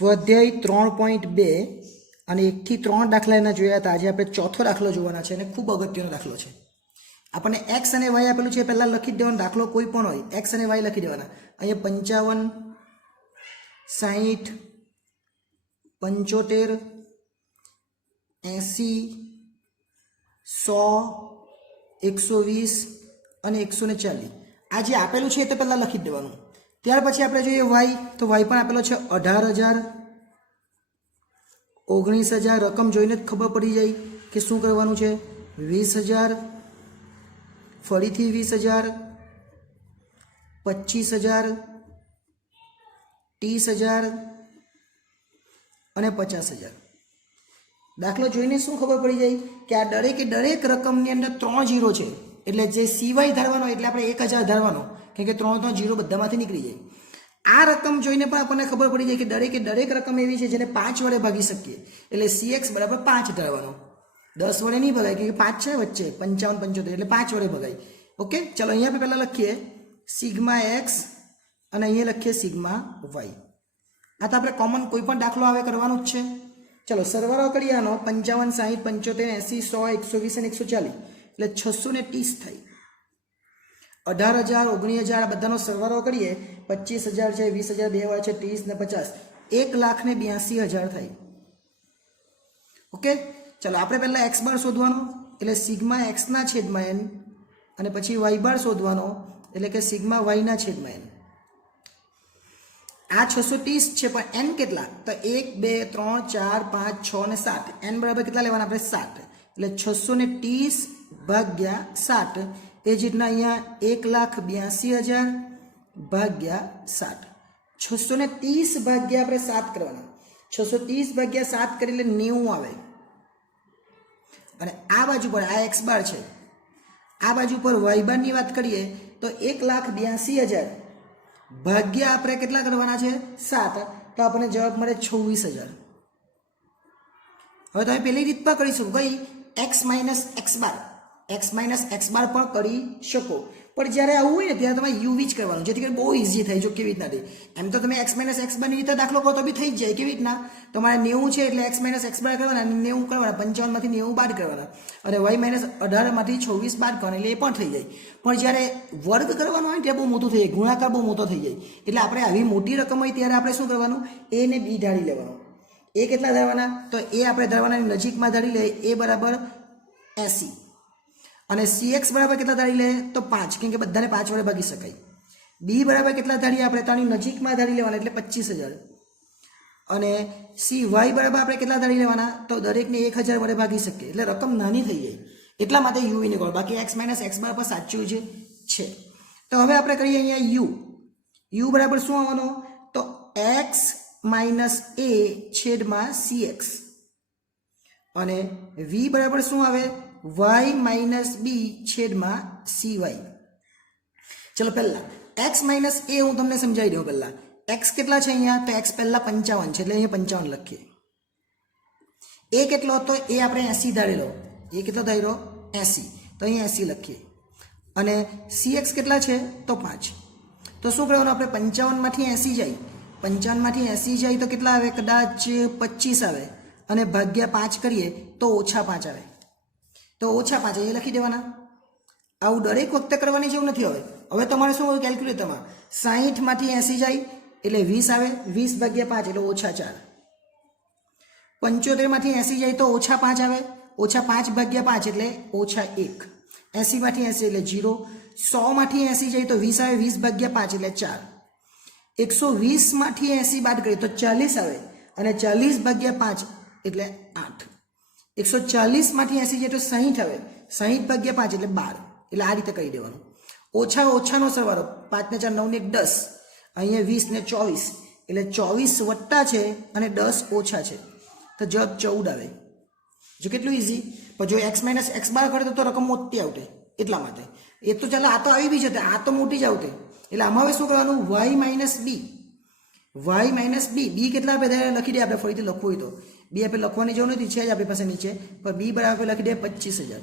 સ્વાધ્યાય 3.2 અને 1 થી 3 દાખલા એના જોયા હતા. આજે આપણે ચોથો દાખલો જોવાના છે અને ખૂબ અગત્યનો દાખલો છે. આપણને x અને y આપેલું છે, પહેલા લખી દેવાનો. દાખલો કોઈ પણ હોય, x અને y લખી દેવાના. અહીંયા 55, 60, 75, 80, 100, 120 અને 140 આ જે આપેલું છે એ તો પહેલાં લખી દેવાનું. ત્યાર પછી આપણે જોઈએ y, તો y પણ આપેલો છે 18,000, 19,000. રકમ જોઈને જ ખબર પડી જાય કે શું કરવાનું છે. 20,000, ફરીથી 20,000, 25,000, 30,000 અને 50,000. દાખલો જોઈને શું ખબર પડી જાય કે આ દરેકે દરેક રકમની અંદર 3 ઝીરો છે, એટલે જે સિવાય ધારવાનો એટલે આપણે 1,000 ધારવાનો, કેમ કે 3 ઝીરો બધામાંથી નીકળી જાય. આ રકમ જોઈને પણ આપણને ખબર પડી જાય કે દરેકે દરેક રકમ એવી છે જેને 5 વડે ભાગી શકીએ, એટલે CX બરાબર 5 ધારવાનો. 10 વડે નહીં ભગાય, કે 5 છે વચ્ચે 55, 75 એટલે 5 વડે ભગાય. ઓકે, ચલો અહીંયા આપણે પહેલાં લખીએ સિગ્મા એક્સ અને અહીંયા લખીએ સિગ્મા વાય. આ તો આપણે કોમન કોઈ પણ દાખલો આવે કરવાનું જ છે. ચલો સરવાળો કરીએ આનો. 55, 60, 75, 80, 100, 120 અને 140 એટલે 630 થાય. 18,000, 19,000 આ બધાનો સરવાળો કરીએ. 25,000 છે, 20,000 બે વાર છે, 30 ને 50, 1,82,000 થાય. ઓકે, ચલો આપણે પહેલાં એક્સ બાર શોધવાનો, એટલે સિગ્મા એક્સના છેદમાં એન, અને પછી વાય બાર શોધવાનો, એટલે કે સિગ્મા વાયના છેદમાં એન. આ 630 છે, પણ એન કેટલા? તો 1, 2, 3, 4, 5, 6 અને 7. એન બરાબર કેટલા લેવાના આપણે? 7. એટલે 630 ભાગ્યા 7. એ જ રીતના અહીંયા 1,82,000 ભાગ્યા 7. 630 ભાગ્યા આપણે 7 કરવાના. 630 ભાગ્યા 7 કરી એટલે 90 આવે. અને આ બાજુ પર આ એક્સ બાર છે, આ બાજુ પર વાય બારની વાત કરીએ તો 1,82,000 ભાગ્યા આપણે કેટલા કરવાના છે? 7. તો આપણને જવાબ મળે 26,000. હવે તમે પેલી રીત પણ કરી શકો, કઈ? એક્સ માઇનસ એક્સ બાર પણ કરી શકો, પણ જ્યારે આવું હોય ને ત્યારે તમારે યુવી જ કરવાનું, જેથી કરીને બહુ ઇઝી થઈ જાય. કેવી રીતના? એમ તો તમે એક્સ માઇનસ એક્સ બારની રીતે દાખલો કરો તો બી થઈ જ જાય. કેવી રીતના? તમારે 90 છે એટલે એક્સ માઇનસ એક્સ બાર કરવાના, 90 કરવાના, 55માંથી 90 બાદ કરવાના, અને વાય માઇનસ 18માંથી 26 બાદ કરવાના, એટલે એ પણ થઈ જાય. પણ જ્યારે વર્ગ કરવાનો હોય ને ત્યારે બહુ મોટું થઈ જાય, ગુણાકાર બહુ મોટો થઈ જાય. એટલે આપણે આવી મોટી રકમ હોય ત્યારે આપણે શું કરવાનું? એ ને બી ધારી લેવાનું. એ કેટલા ધારવાના? તો એ આપણે ધારવાના નજીકમાં ધારી લઈએ. એ બરાબર 80 અને CX બરાબર કેટલા ધારી લે? તો 5, કેમ કે બધાને 5 વડે ભાગી શકાય. બી બરાબર કેટલા ધારીએ આપણે? તો આની નજીકમાં ધારી લેવાના, એટલે 25,000. અને CY બરાબર આપણે કેટલા ધારી લેવાના? તો દરેકને 1,000 વડે ભાગી શકીએ, એટલે રકમ નાની થઈ જાય. એટલા માટે યુ ને કરો, બાકી એક્સ માઇનસ એક્સ બાર પર સાચું જ છે. તો હવે આપણે કરીએ અહીંયા યુ બરાબર શું આવવાનો? તો એક્સ માઇનસ એ છેદમાં CX. અને વી બરાબર શું આવે? y માઇનસ બી છેદમાં CY. ચલો પહેલા x માઇનસ એ હું તમને સમજાવી દઉં. પહેલા x કેટલા છે અહીંયા? તો x પહેલા 55 છે, એટલે અહીંયા 55 લખીએ. એ કેટલો હતો? એ આપણે 80 ધારેલો. એ કેટલો ધાર્યો? 80, તો અહીંયા 80 લખીએ. અને CX કેટલા છે? તો 5. તો શું કરવાનું આપણે? 55માંથી 80 જાય, 55માંથી 80 જાય તો કેટલા આવે? કદાચ 25 આવે, અને ભાગ્યા 5 કરીએ તો ઓછા 5 આવે. તો ઓછા 5 એ લખી દેવાના. આવું દરેક વખતે કરવાની જરૂર નથી. હવે તમારે શું હોય? કેલ્ક્યુલેટરમાં 60માંથી 80 જાય એટલે 20 આવે, 20 ભાગ્યા 5 એટલે ઓછા 4. 75માંથી 80 જાય તો ઓછા 5 આવે, ઓછા 5 ભાગ્યા 5 એટલે ઓછા 1. 80માંથી 80 એટલે 0. 100માંથી 80 જાય તો 20 આવે, 20 ભાગ્યા 5 એટલે 4. 120માંથી 80 બાદ કરીએ તો 40 આવે, અને 40 ભાગ્યા 5 એટલે 8. 140માંથી 80 જાય તો 60 આવે, 60 ભાગ્યા 5 એટલે 12. એટલે આ રીતે કહી દેવાનું. ઓછા ઓછાનો સરવાળો 5 ને 4 9 ને 1 10, અહીંયા 20 ને 24 એટલે 24 વત્તા છે અને 10 ઓછા છે, તો જવાબ 14 આવે. જો કેટલું ઇઝી. પણ જો એક્સ માઇનસ એક્સ બાર કરે તો રકમ મોટી આવતે, એટલા માટે. એ તો ચાલે, આ તો આવી બી જતે, આ તો મોટી જ આવતે. એટલે આમાં હવે શું કરવાનું? વાય માઇનસ બી. બી કેટલા આપણે લખી દે, આપણે ફરીથી લખવું હોય તો. બી આપણે લખવાની જરૂર નથી, છે જ આપણી પાસે નીચે, પણ બી બરાબર લખી દે 25,000.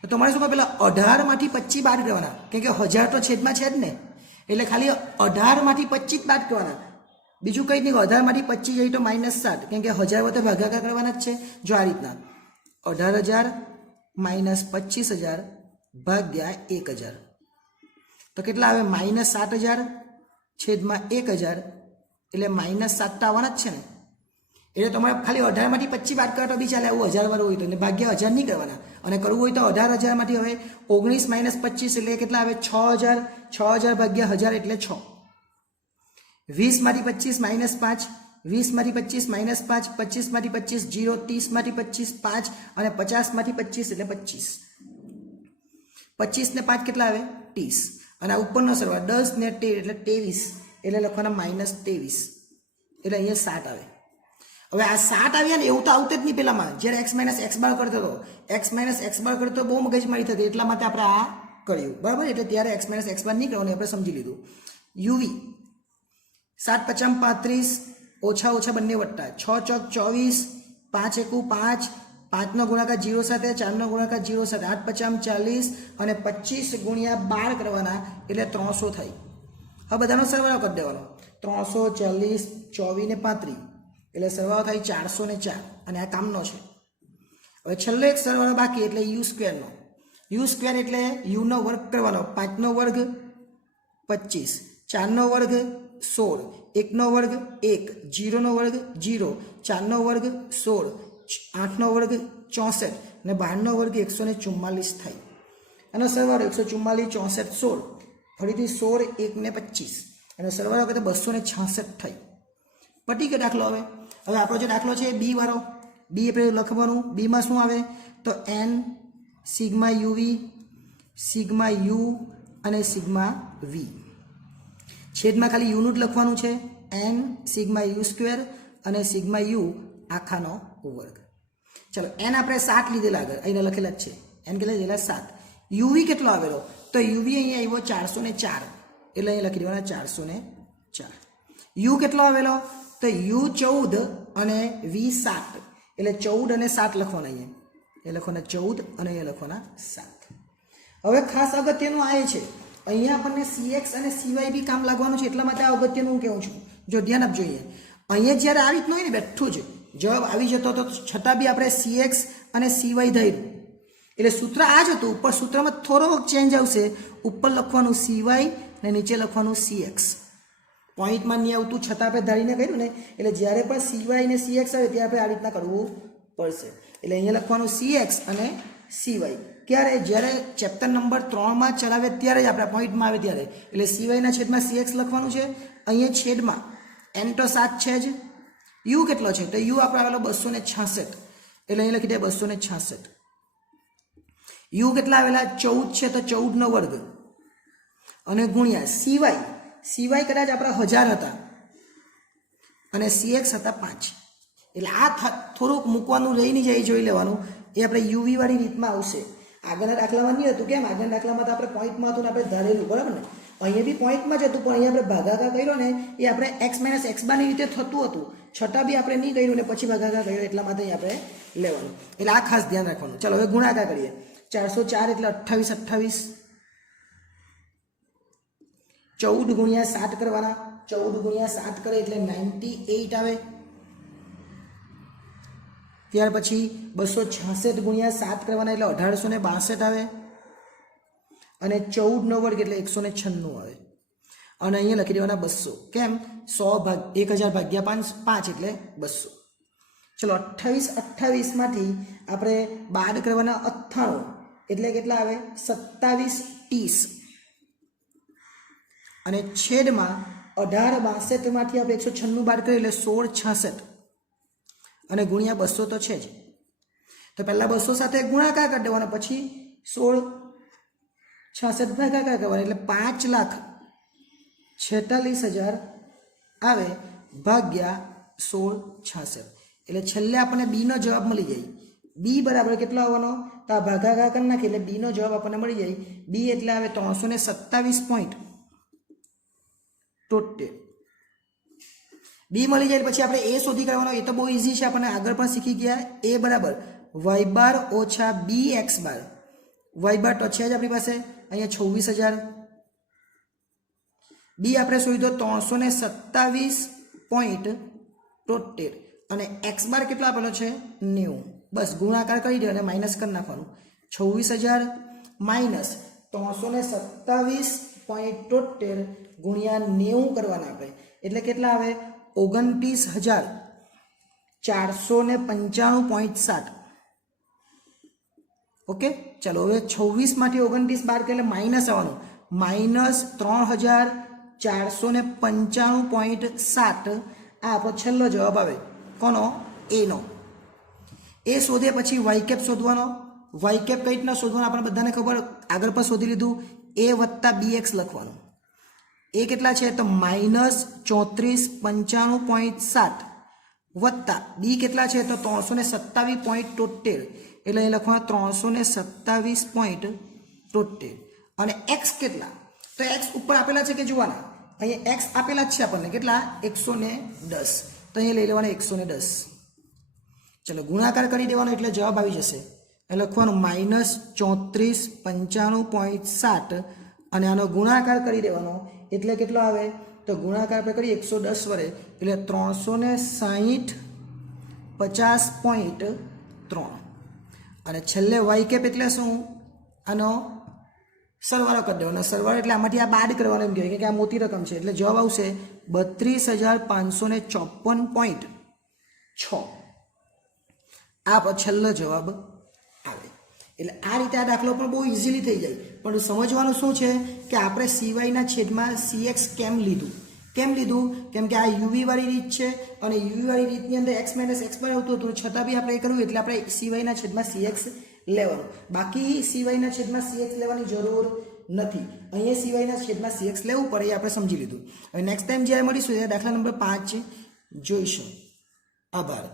તો તમારે શું પેલા 18માંથી 25 બાદ કરવાના, કેમ કે 1000 તો છેદમાં છે જ ને, એટલે ખાલી 18માંથી 25 બાદ કરવાના. બીજું કંઈ નહીં, 18માંથી 25 જાય તો -7, કેમ કે 1000 વખતે ભાગાકાર કરવાના જ છે. જો આ રીતના 18,000 - 25,000 ભાગ્યા 1000 તો કેટલા આવે? -7,000 છેદમાં 1000 એટલે -7 તો આવવાના જ છે ને. એટલે તમારે ખાલી 18માંથી 25 બાદ કરો તો બી ચાલે, આવું 1000 વાળું હોય તો, અને ભાગ્યા 1000 નહીં કરવાના. અને કરવું હોય તો 18,000માંથી હવે 19 - 25 એટલે કેટલા આવે? 6,000. 6,000 ભાગ્યા 1000 એટલે 6. 20માંથી 25 - 5, 20માંથી 25 - 5, 25માંથી 25 0, 30માંથી 25 5 અને 50માંથી 25 એટલે 25. 25 ને 5 કેટલા આવે? 30. અને આ ઉપરનો સરવાળો 10 ને 13 એટલે 23, એટલે લખવાના -23, એટલે અહીંયા 7 આવે. હવે આ 7 આવ્યા ને એવું તો આવતું જ નહીં પેલામાં, જ્યારે x - x બાર કરતો હતો. x - x બાર કરતો બહુ મગજમારી થતી, એટલા માટે આપણે આ કર્યું, બરાબર. એટલે ત્યારે x - x બાર નહીં કરવાનું, આપણે સમજી લીધું. uv 7 × 5 = 35, ઓછા ઓછા બંને વટ્ટા 6 × 24, 5 × 1 = 5, 5 નો ગુણાકાર 0 સાથે, 4 નો ગુણાકાર 0 સાથે, 8 × 5 = 40 અને 25 × 12 કરવાના એટલે 300 થાય. હવે બધાનો સરવાળો કરી દેવાનો. 340, 24 ને 35 એટલે સરવાળો થાય 404, અને આ કામનો છે. હવે છેલ્લો એક સરવાળો બાકી એટલે u² નો. u² એટલે u નો વર્ગ કરવાનો. 5 નો વર્ગ 25, 4 નો વર્ગ 16, 1 નો વર્ગ 1, 0 નો વર્ગ 0, 4 નો વર્ગ 16, 8 નો વર્ગ 64 અને 12 નો વર્ગ 144 થાય. એનો સરવાળો 144, 64, 16, ફરીથી 16, 1 ને 25, એનો સરવાળો કરતા 266 થાય. પટી કે દાખલો. હવે આપણો જે દાખલો છે બી વાળો, બી આપણે લખવાનું. બીમાં શું આવે તો n sigma uv, sigma u અને સિગ્મા v. છેદમાં ખાલી u નું જ લખવાનું છે. n સિગ્મા u² અને સિગ્મા u આખાનો વર્ગ. ચલો n આપણે 7 લીધેલા, આગળ અહીંયા લખેલા જ છે. n કેટલા લીધેલા? 7. uv કેટલો આવેલો તો uv અહીંયા આવ્યો 404, એટલે અહીંયા લખી દેવાના 404. u કેટલો આવેલો તો u 14 અને v 7, એટલે 14 અને 7 લખવાના. અહીંયા એ લખવાના 14 અને અહીંયા લખવાના 7. હવે ખાસ અગત્યનું આ છે, અહીંયા આપણને cx અને cy બી કામ લાગવાનું છે, એટલા માટે આ અગત્યનું હું કહું છું. જો ધ્યાન આપજો, અહીંયા જ્યારે આ રીતનું હોય ને બેઠું જ જવાબ આવી જતો તો છતાં બી આપણે cx અને cy ધર્યું, એટલે સૂત્ર આ જ હતું. ઉપર સૂત્રમાં થોડો ચેન્જ આવશે, ઉપર લખવાનું cy અને નીચે લખવાનું cx. પોઈન્ટમાં નહીં આવતું છતાં આપણે ધારીને કર્યું ને, એટલે જ્યારે પણ cy ને cx આવે ત્યારે આપણે આ રીતના કરવું પડશે. એટલે અહીંયા લખવાનું cx અને cy. ક્યારે? જ્યારે ચેપ્ટર નંબર 3માં ચલાવે ત્યારે જ આપણે પોઈન્ટમાં આવે ત્યારે. એટલે cy ના છેદમાં cx લખવાનું છે. અહીંયા છેદમાં n તો 7 છે જ. u કેટલો છે તો u આપણે આવેલો 266, એટલે અહીં લખી દે 266. u કેટલા આવેલા? 14 છે તો 14 નો વર્ગ અને ગુણ્યા cy કદાચ આપણા 1000 હતા અને cx હતા 5, એટલે આ થોડુંક મૂકવાનું રહી નહીં જાય, જોઈ લેવાનું. એ આપણે uv વાળી રીતમાં આવશે. આગળના દાખલામાં નહીં હતું. કેમ? આગળના દાખલામાં તો આપણે પોઈન્ટમાં હતું ને આપણે ધારેલું, બરાબર ને. અહીંયા બી પોઈન્ટમાં જ હતું, પણ અહીંયા આપણે ભાગાકાર કર્યો ને એ આપણે x - x બારની રીતે થતું હતું, છતાં બી આપણે નહીં કર્યું ને પછી ભાગાકાર કર્યો, એટલા માટે અહીં આપણે લેવાનું. એટલે આ ખાસ ધ્યાન રાખવાનું. ચલો હવે ગુણાકાર કરીએ. 404 એટલે 28, 14 ગુણ્યા 7 કરવાના. 14 ગુણ્યા 7 કરે એટલે 98 આવે. ત્યાર પછી 266 ગુણ્યા 7 કરવાના એટલે 1862 આવે. અને 14 નો વર્ગ એટલે 196 આવે. અને અહીંયા લખી દેવાના 200. કેમ? 1000 ભાગ્યા 5 એટલે 200. ચલો 28 માંથી આપણે બાદ કરવાના 98, એટલે કેટલા આવે? 2730. અને છેદમાં 1862 માંથી આપણે 196 બાદ કરીએ એટલે 1666 અને ગુણ્યા 200 તો છે જ. તો પહેલા 200 સાથે ગુણાકાર કરી દેવાનો, પછી 1666 ભાગાકાર કરવાનો, એટલે 5,46,000 આવે ભાગ્યા 1666. એટલે છેલ્લે આપણને બી નો જવાબ મળી જાય. બી બરાબર કેટલો આવવાનો? તો આ ભાગાકાર કરી નાખીએ એટલે બી નો જવાબ આપણને મળી જાય. બી એટલે આવે 327 તોતેર. બી મળી જાય પછી આપણે એ શોધી કાઢવાનો. એ તો બહુ ઇઝી છે, આપણને આગળ પણ શીખી ગયા. એ બરાબર y બાર ઓછા બી એક્સ બાર. y બાર તો છે જ આપણી પાસે, અહીંયા 26,000. બી આપણે શોધ્યો 327.13. .73 અને એક્સ બાર કેટલો આપેલો છે 90. બસ ગુણાકાર કરી દે અને માઇનસ કરી નાખવાનું. 26,000 માઇનસ 327.73 ગુણ્યા 90 કરવાના આપણે, એટલે કેટલા આવે 29,495.7. ઓકે, ચલો હવે 26 માંથી 29 બાર એટલે માઇનસ આવવાનું, માઇનસ 3,495.7. આ આપણો છેલ્લો જવાબ આવે કોનો એનો. એ શોધે પછી વાય કેપ શોધવાનો. વાય કેપ કઈ રીતના શોધવાનો આપણે બધાને ખબર, આગળ પણ શોધી લીધું. એ વત્તા BX લખવાનું. એ કેટલા છે તો માઇનસ 3495.7 વત્તા બી કેટલા છે તો 327.73, એટલે એ લખવાનું 327.73. અને એક્સ કેટલા તો એક્સ ઉપર આપેલા છે કે જોવાના, અહીંયા એક્સ આપેલા જ છે આપણને કેટલા 110, તો અહીંયા લઈ લેવાના 110. ચલો ગુણાકાર કરી દેવાનો એટલે જવાબ આવી જશે. એ લખવાનું માઇનસ 3495.7 અને આનો ગુણાકાર કરી દેવાનો એટલે કેટલો આવે તો ગુણાકાર આપણે કરીએ 110 વડે એટલે 360.50.3. અને છેલ્લે વાય કેપ એટલે શું, આનો સરવાળો કરી દેવાનો. સરવાળો એટલે આમાંથી આ બાદ કરવાનો એમ કહેવાય કે આ મોટી રકમ છે, એટલે જવાબ આવશે 32,554.6. આ છેલ્લો જવાબ આવે. એટલે આ રીતે આ દાખલો પણ બહુ ઇઝીલી થઈ જાય, પણ સમજવાનું શું છે કે આપણે CY/CX કેમ લીધું કેમ કે આ યુવી વાળી રીત છે અને યુવી વાળી રીતની અંદર x - x બાર આવતું હતું, છતાં બી આપણે એ કર્યું એટલે આપણે CY/CX લેવાનું. બાકી CY/CX લેવાની જરૂર નથી, અહીંયા CY/CX લેવું પડે એ આપણે સમજી લીધું. હવે નેક્સ્ટ ટાઈમ જ્યારે મળીશું ત્યારે દાખલા નંબર 5 જોઈશું. આભાર.